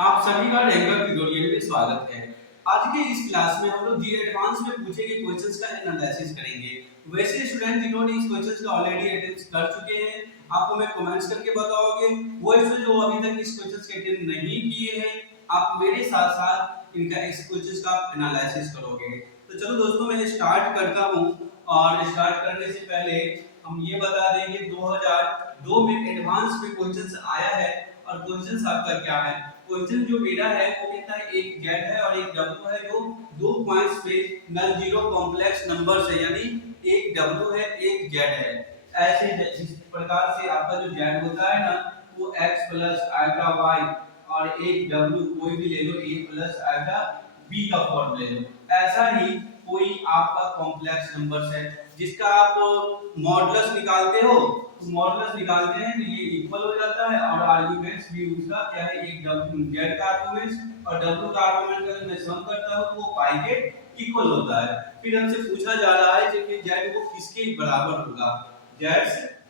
आप सभी का रेगुलर ट्यूटोरियल में स्वागत है। आज के इस क्लास में हम लोग जी एडवांस में पूछे गए क्वेश्चंस का एनालिसिस करेंगे। वैसे स्टूडेंट जिन्होंने इस क्वेश्चंस का ऑलरेडी अटेम्प्ट कर चुके हैं, आप हमें कमेंट्स करके बताओगे। वो स्टूडेंट जो अभी तक इस क्वेश्चंस के अटेम्प्ट नहीं किए हैं, आप मेरे साथ-साथ इनका इस क्वेश्चंस का एनालिसिस करोगे। तो चलो दोस्तों मैं स्टार्ट करता हूं और स्टार्ट करने से पहले हम ये बता दें कि 2002 में एडवांस में क्वेश्चंस आया है और क्वेश्चंस आपका क्या है। क्वेश्चन जो मेरा है वो कहता है एक जेड है और एक डब्ल्यू है जो दो पॉइंट्स पे नॉन जीरो कॉम्प्लेक्स नंबर्स है, यानी एक डब्ल्यू है एक जेड है। ऐसे इस प्रकार से आपका जो जेड होता है ना वो x प्लस आइटा वाई और एक डब्ल्यू कोई भी ले लो a प्लस आइटा b का फॉर्म ले लो। ऐसा ही कोई आपका कॉम्प्लेक्स नंबर्स है जिसका आप मॉडुलस निकालते हो, तो मॉडुलस निकालते हैं तो ये इक्वल हो जाता है और आर्गुमेंट्स भी उसका क्या है, एक जेड का आर्गुमेंट्स और डब्ल्यू का आर्गुमेंट का मैं सम करता हूं तो वो पाई के इक्वल होता है। फिर हमसे पूछा जा रहा है कि जेड वो किसके बराबर होगा, जेड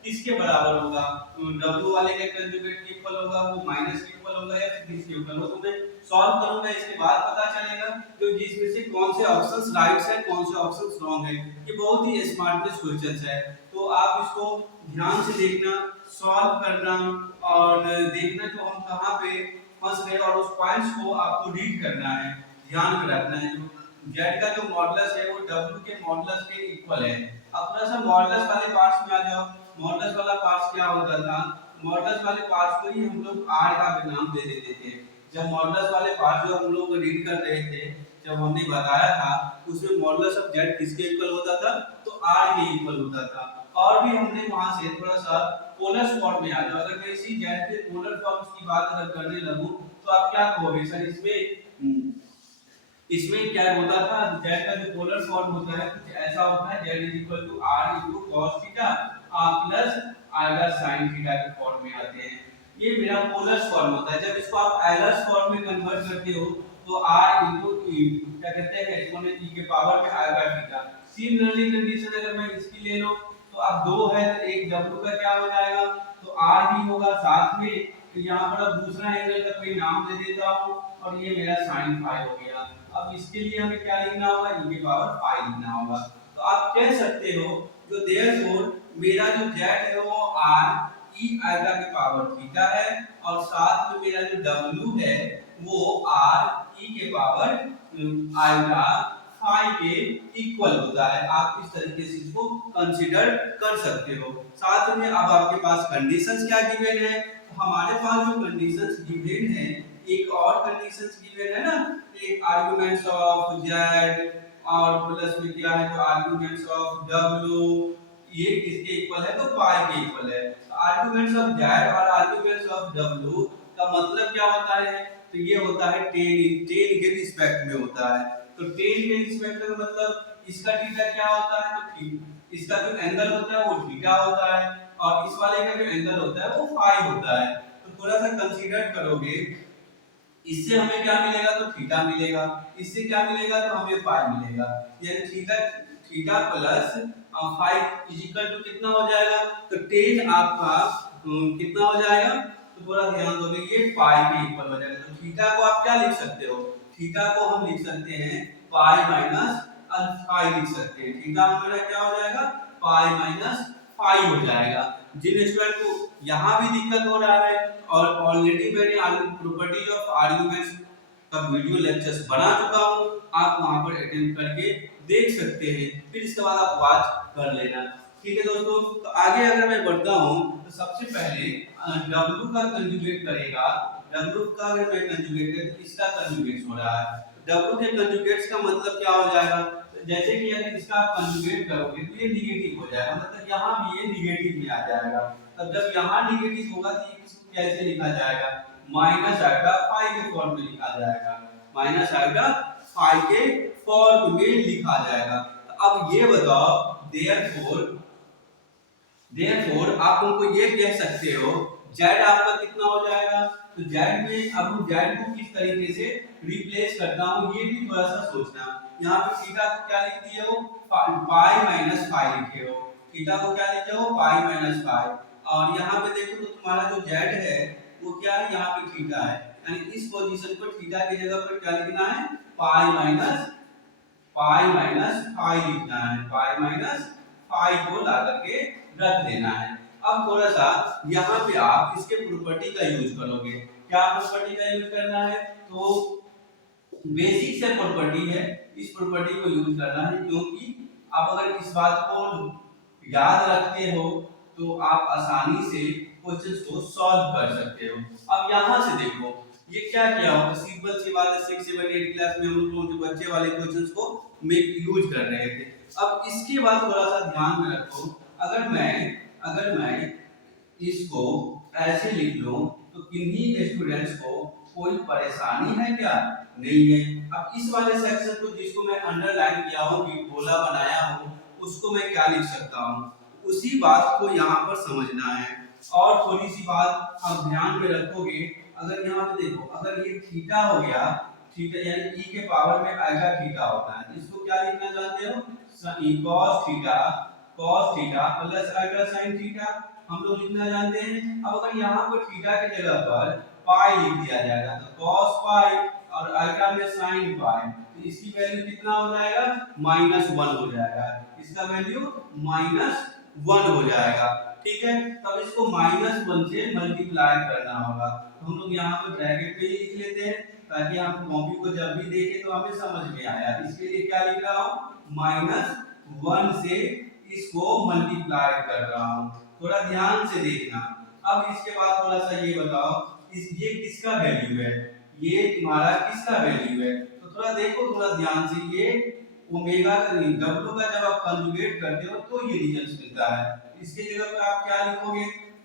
किसके बराबर होगा, डब्ल्यू वाले के कंजुगेट के इक्वल होगा, वो माइनस के इक्वल होगा या फिर किसके इक्वल होगा। तो मैं सॉल्व करूंगा, इसके बाद पता चलेगा तो जिसमें से कौन से ऑप्शंस राइट है कौन से ऑप्शंस रॉन्ग है। ये बहुत ही स्मार्टेस्ट क्वेश्चंस है, तो आप इसको ध्यान से देखना, सॉल्व करना और देखना तो हम कहां पे फंस गए और उस पॉइंट्स को आपको रीड करना है, ध्यान में रखना है। जो z का जो मॉडुलस है वो w के मॉडुलस के इक्वल है। अब थोड़ा सा मॉडुलस वाले पार्ट्स में आ जाओ। मॉडुलस वाला पार्ट्स क्या होता था, मॉडुलस वाले पार्ट्स को ही हम लोग r का भी नाम दे देते थे। जब मॉडुलस वाले पार्ट जो हम लोग रीड कर रहे थे, जब हमने बताया था उसमें मॉडुलस ऑफ z किसके इक्वल होता था, तो r के इक्वल होता था। और भी हमने वहां से थोड़ा सा पोलर फॉर्म में आ जाओ। अगर मैं इसी z के पोलर फॉर्म्स की बात अगर करने लगूं तो आप क्या कहोगे, सर इसमें क्या होता था, z का जो पोलर फॉर्म होता है कुछ ऐसा होता है, z r cos theta plus आएगा sin थीटा के फॉर्म में आते हैं। ये मेरा पोलर फॉर्म होता है। जब इसको आप एलर्स फॉर्म में कन्वर्ट करते हो तो r क्या कहते हैं एक्सपोनेंट e के पावर में आएगा थीटा। सिमिलरली कंडीशन अगर मैं इसकी ले लो तो अब दो है तो एक w का क्या हो जाएगा, तो r भी होगा साथ में, तो यहाँ पर अब दूसरा एंगल का कोई नाम दे देता हूँ और ये मेरा sin फाई हो गया। अब इसके लिए हमें क्या लिखना होगा, e की पावर फाई लिखना होगा। तो आप कह सकते हो जो देयरफॉर मेरा जो z है वो r e आइटा की पावर थीटा है और साथ में मेरा जो w है वो r e के पावर आइटा फाई के इक्वल होता है। आप इस तरीके से इसको कंसीडर कर सकते हो। साथ में अब आपके पास कंडीशंस क्या गिवन है, तो हमारे पास जो कंडीशंस गिवन है, एक और कंडीशंस गिवन है ना, एक आर्गुमेंट्स ऑफ z और प्लस में क्या है तो आर्गुमेंट्स ऑफ w, ये किसके इक्वल है, तो पाई के इक्वल है। आर्गुमेंट्स ऑफ z और आर्गुमेंट्स ऑफ w का मतलब क्या होता है, तो ये होता है tan के रिस्पेक्ट में होता है। तो tan के रिस्पेक्ट में मतलब इसका थीटा क्या होता है, तो इसका जो एंगल होता है वो थीटा होता है और इस वाले का जो एंगल होता है वो फाई होता है। तो थोड़ा सा कंसीडर करोगे, इससे हमें क्या मिलेगा, तो थीटा मिलेगा, इससे क्या मिलेगा तो हमें पाई मिलेगा, यानी theta theta plus phi equal to कितना हो जाएगा, तो tan आपका कितना हो जाएगा, तो थोड़ा ध्यान दोगे ये पाई के इक्वल हो जाएगा। तो थीटा को आप क्या लिख सकते हो, थीटा को हम लिख सकते हैं पाई माइनस फाई लिख सकते हैं। थीटा हमारा क्या हो जाएगा, पाई माइनस फाई हो जाएगा। जिन स्टूडेंट को यहाँ भी दिक्कत हो रहा है और ऑलरेडी मैंने प्रॉपर्टीज ऑफ आर्गुमेंट्स का वीडियो लेक्चर्स बना चुका हूँ, आप वहां पर अटेंड करके देख सकते हैं, फिर इसके बाद आप वॉच कर लेना। ठीक है दोस्तों, तो आगे अगर मैं बढ़ता हूँ तो सबसे पहले W का कंजुगेट करेगा, W का अगर मैं कंजुगेट करें तो इसका कंजुगेट हो रहा है। W के कंजुगेट्स का मतलब क्या हो जाएगा, जैसे कि अगर इसका आप कंजुगेट करोगे तो ये नेगेटिव हो जाएगा, मतलब यहाँ भी ये नेगेटिव में आ जाएगा। तब जब यहाँ नेगेटिव होगा तो इसको कैसे लिखा जाएगा, माइनस आइटा फाई के फॉर्म में लिखा जाएगा, माइनस आइटा फाई के फॉर्म में लिखा जाएगा। तो अब ये बताओ देयरफॉर आप उनको ये कह सकते हो z आपका कितना हो जाएगा, तो z में अब हम z को किस तरीके से रिप्लेस करता हूं ये भी थोड़ा सा सोचना। यहाँ पे थीटा को क्या लिख दिए हो, पाई माइनस फाई लिखे हो, थीटा को क्या लिखे हो, पाई माइनस फाई। और यहाँ पे देखो तो तुम्हारा जो z है वो क्या है, यहाँ पे थीटा है, यानी इस पोजीशन पर थीटा की जगह पर क्या लिखना है, पाई माइनस फाई लिखना है, पाई माइनस फाई को ला करके रख देना है। अब थोड़ा सा यहाँ पे आप इसके प्रॉपर्टी का यूज करोगे। क्या प्रॉपर्टी का यूज करना है, तो बेसिक से प्रॉपर्टी है, इस प्रॉपर्टी को यूज करना है, क्योंकि आप अगर इस बात को याद रखते हो तो आप आसानी से क्वेश्चंस को सॉल्व कर सकते हो। अब यहाँ से देखो ये क्या किया हो, सिंपल सी बात है, 6 7 8 क्लास में हम लोग जो बच्चे वाले क्वेश्चंस को मेक यूज कर रहे थे। अब इसके बाद थोड़ा सा ध्यान में रखो, अगर मैं इसको ऐसे लिख लूं तो किन्हीं स्टूडेंट्स को कोई परेशानी है क्या, नहीं है। अब इस वाले सेक्शन को जिसको मैं अंडरलाइन किया हूं कि गोला बनाया हूं, उसको मैं क्या लिख सकता हूं, उसी बात को यहाँ पर समझना है। और थोड़ी सी बात आप ध्यान में रखोगे, अगर यहाँ पे देखो, अगर ये थीटा हो गया, थीटा यानी e के पावर में आएगा थीटा होता है, इसको क्या लिखना जानते हो, cos theta plus ultra sine theta हम लोग लिखना जानते हैं। अब अगर यहाँ पर थीटा की जगह पर पाई लिख दिया जाएगा तो cos पाई और अल्ट्रा में sin पाई, तो इसकी वैल्यू कितना हो जाएगा, -1 हो जाएगा, इसका वैल्यू -1 हो जाएगा। ठीक है, तब इसको -1 से मल्टीप्लाई करना होगा, तो हम लोग यहाँ पर ब्रैकेट में ही लिख लेते हैं ताकि हम कॉपी को जब भी देखें तो हमें समझ में आया। इसके लिए क्या लिख रहा हूँ, -1 से इसको मल्टीप्लाई कर रहा हूँ, थोड़ा ध्यान से देखना। अब इसके बाद थोड़ा सा ये बताओ, ये किसका वैल्यू है, ये तुम्हारा किसका वैल्यू है, तो थोड़ा देखो थोड़ा ध्यान से, ये ओमेगा का नहीं, डब्ल्यू का जब आप कंजुगेट करते हो तो ये रिजल्ट मिलता है। इसके जगह पर आप क्या लिखोगे,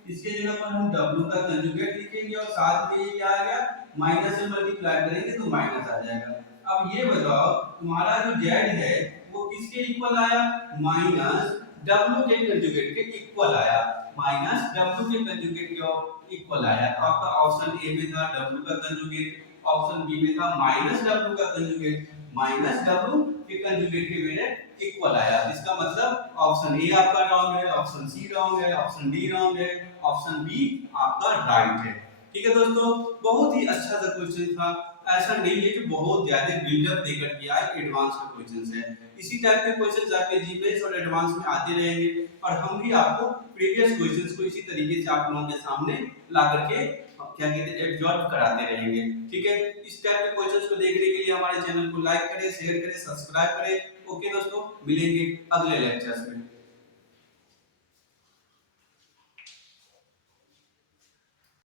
इसके जगह पर हम डब्ल्यू का कंजुगेट लिखेंगे और साथ में ये क्या आ गया, माइनस से मल्टीप्लाई करेंगे तो माइनस आ जाएगा। अब ये बताओ तुम्हारा जो जेड है वो किसके इक्वल आया, माइनस डब्ल्यू के कंजुगेट के इक्वल आया, माइनस डब्ल्यू के कंजुगेट के इक्वल आया। तो आपका ऑप्शन ए में था डब्ल्यू का कंजुगेट, ऑप्शन बी में था माइनस डब्ल्यू का कंजुगेट, माइनस डब्ल्यू के कंजुगेट के मेरे इक्वल आया। इसका मतलब ऑप्शन ए आपका रॉन्ग है, ऑप्शन सी रॉन्ग है, ऑप्शन डी रॉन्ग है, ऑप्शन बी आपका राइट है। ठीक है दोस्तों, बहुत ही अच्छा सा क्वेश्चन था, ऐसा नहीं है कि बहुत ज्यादा बिल्डअप देकर किया है, एडवांस का क्वेश्चन है। इसी टाइप के क्वेश्चंस आपके जीपीएस और एडवांस में आते रहेंगे और हम भी आपको प्रीवियस क्वेश्चंस को इसी तरीके से आप लोगों के सामने ला करके क्या कहते हैं एब्जॉर्ब कराते रहेंगे। ठीक है, इस टाइप के क्वेश्चंस को देखने के लिए हमारे चैनल को लाइक करें, शेयर करें, सब्सक्राइब करें। ओके दोस्तों, मिलेंगे अगले लेक्चर्स में।